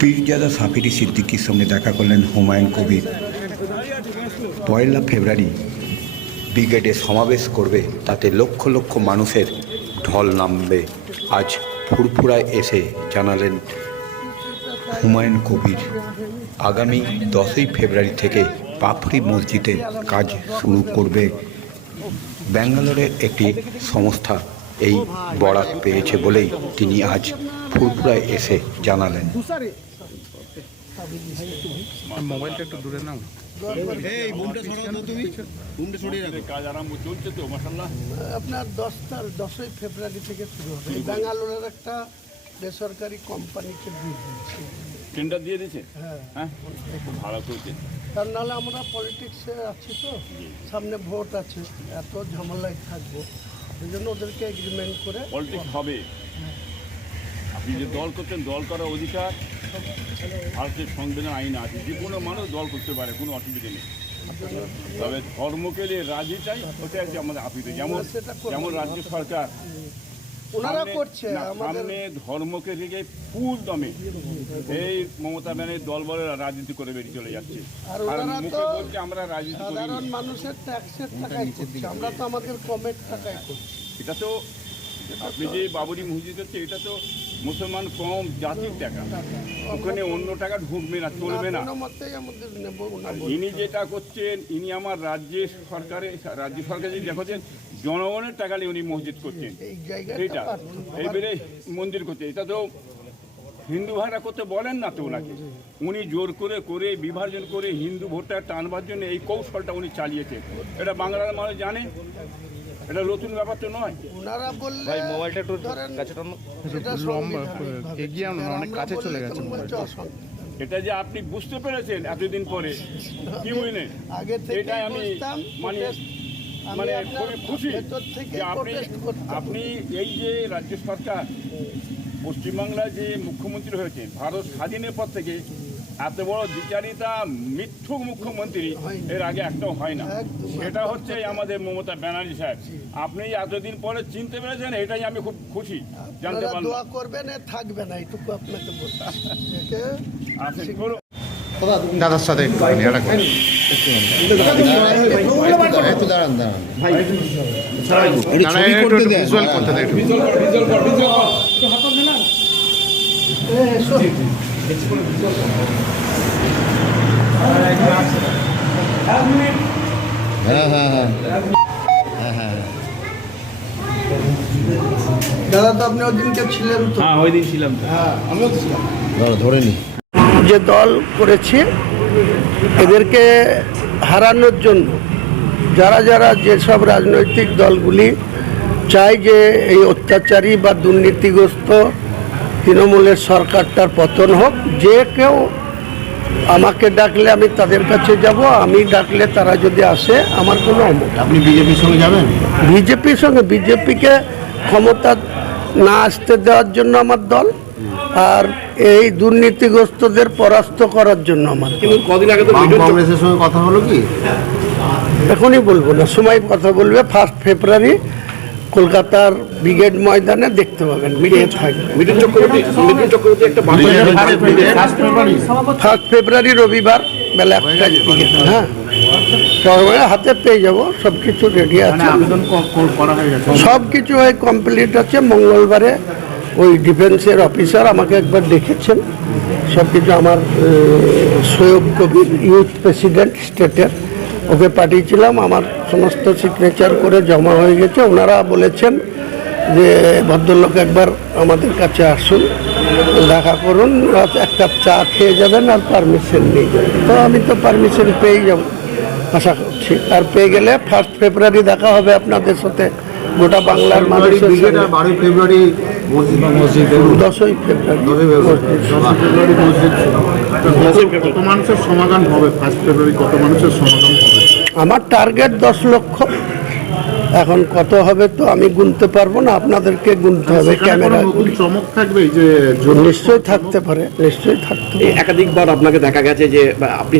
পীরজাদা সাফিরি সিদ্দিকীর সঙ্গে দেখা করলেন হুমায়ুন কবির। 1 ফেব্রুয়ারি ব্রিগেডে সমাবেশ করবে, তাতে লক্ষ লক্ষ মানুষের ঢল নামবে। আজ ফুরফুরায় এসে জানালেন হুমায়ুন কবির, আগামী 10 ফেব্রুয়ারি থেকে বাবরি মসজিদের কাজ শুরু করবে। ব্যাঙ্গালোরের একটি সংস্থা এই বরাত পেয়েছে বলেই তিনি আজ ফুরফুরায় এসে জানালেন। মোবাইলটা একটু দূরে নাও। আপনার 10ই ফেব্রুয়ারি থেকে শুরু হবে। ব্যাঙ্গালোরের একটা বেসরকারি কোম্পানিকে টেন্ডার দিয়ে দিয়েছে। হ্যাঁ, ভালো করছে। তার নাহলে আমরা পলিটিক্সে আছি, তো সামনে ভোট আছে, এত ঝামেলায় থাকবো, এই জন্য ওদেরকে এগ্রিমেন্ট করে পলিটিক্স হবে। আপনি যে দল করছেন, দল করার অধিকার ভারতের সংবিধান আইন আছে, যে কোনো মানুষ দল করতে পারে, কোনো অসুবিধা নেই। তবে ধর্মকে নিয়ে রাজি চাই, ওটা হচ্ছে আমাদের আপিতে। যেমন রাজ্য সরকার ওনারা করছে, সামনে ধর্মকে রেখে ফুল দমে এই মমতা ব্যানার্জির দল বলে রাজনীতি করে বেরিয়ে চলে যাচ্ছে। আর মুখে বলছে আমরা রাজনীতি করি। সাধারণ মানুষের ট্যাক্সের টাকায় করছি, আমরা তো আমাদের কমের টাকায় করছি। এটা তো আপনি যে বাবরি মসজিদ হচ্ছে, এটা তো মুসলমান কম জাতির টাকা, ওখানে অন্য টাকা ঢুকবে না, চলবে না। ইনি যেটা করছেন, ইনি আমার রাজ্য সরকারে যদি দেখছেন জনগণের টাকা নিয়ে উনি মসজিদ করছেন, এইটা এইবারে মন্দির করছে। এটা তো হিন্দু ভাইরা করতে বলেন না তো ওনাকে, উনি জোর করে বিভাজন করে হিন্দু ভোটটা টানবার জন্য এই কৌশলটা উনি চালিয়েছেন। এটা বাংলার মানুষ জানে, এটা নতুন ব্যাপার তো নয়। ওনারা বললে ভাই মোবাইলটা একটু কাছে টানো, এগিয়ে আনো, অনেক কাছে চলে গেছে। এটা যে আপনি বুঝতে পেরেছেন এতদিন পরে, কি বুঝলেন, এটাই আমি মানে খুবই খুশি যে আপনি এই যে রাজ্য সরকার পশ্চিমবাংলায় যে মুখ্যমন্ত্রী হয়েছেন, ভারত স্বাধীনের পর থেকে এত বড় বিচারিতা মিথ্যুক মুখ্যমন্ত্রী এর আগে একটাও হয় না। এটা হচ্ছে আমাদের মমতা ব্যানার্জি সাহেব। আপনি এতদিন পরে চিনতে পেরেছেন, এটাই আমি খুব খুশি জানতে পারলাম। দোয়া করবেন, থাকবে না, এইটুকু আপনাকে বলছি। দাদার সাথে দাদা, তো আপনি ওই দিনকে ছিলেন তো? হ্যাঁ, ওই দিন ছিলাম। আমিও ছিলাম। ধরে নি যে দল করেছে, এদেরকে হারানোর জন্য যারা যেসব রাজনৈতিক দলগুলি চায় যে এই অত্যাচারী বা দুর্নীতিগ্রস্ত তৃণমূলের সরকারটার পতন হোক, যে কেউ আমাকে ডাকলে আমি তাদের কাছে যাব, আমি ডাকলে তারা যদি আসে আমার কোনো অমত। আপনি বিজেপির সঙ্গে যাবেন? বিজেপির সঙ্গে, বিজেপিকে ক্ষমতা না আসতে দেওয়ার জন্য আমার দল, আর এই দুর্নীতিগ্রস্তদের পরাস্ত করার জন্য আমার। কিন্তু কদিন আগে তো কংগ্রেসের সঙ্গে কথা হলো, কি এখনই বলবো না, সময় কথা বলবে। 1 ফেব্রুয়ারি কলকাতার ব্রিগেড ময়দানে দেখতে পাবেন, মিটিং থাকবে। 1 ফেব্রুয়ারি রবিবার বেলা 1টায় ব্রিগেড। হ্যাঁ, হাতে পেয়ে যাব, সব কিছু রেডি আছে, সব কিছু কমপ্লিট আছে। মঙ্গলবারে ওই ডিফেন্সের অফিসার আমাকে একবার দেখেছেন, সব কিছু আমার সৈয়ব কবির ইউথ প্রেসিডেন্ট স্টেটের, ওকে পাঠিয়েছিলাম, আমার সমস্ত সিগনেচার করে জমা হয়ে গেছে। ওনারা বলেছেন যে ভদ্রলোক একবার আমাদের কাছে আসুন, দেখা করুন, এক কাপ চা খেয়ে যাবেন আর পারমিশন নিয়ে যাবেন। তো আমি তো পারমিশন পেয়ে যাব আশা করছি, আর পেয়ে গেলে 1 ফেব্রুয়ারি দেখা হবে আপনাদের সাথে, গোটা বাংলার মানুষের সঙ্গে। 12 ফেব্রুয়ারি 10ই ফেব্রুয়ারি কত মানুষের সমাধান হবে? 1 ফেব্রুয়ারি কত মানুষের সমাধান হবে? আমার টার্গেট 10 লক্ষ। এখন কত হবে তো আমি গুনতে পারবো না, আপনাদেরকে গুনতে হবে। ক্যামেরা চমক থাকবে যে নিশ্চয়ই থাকতে পারে, নিশ্চয়ই থাকতে পারে। একাধিকবার আপনাকে দেখা গেছে যে আপনি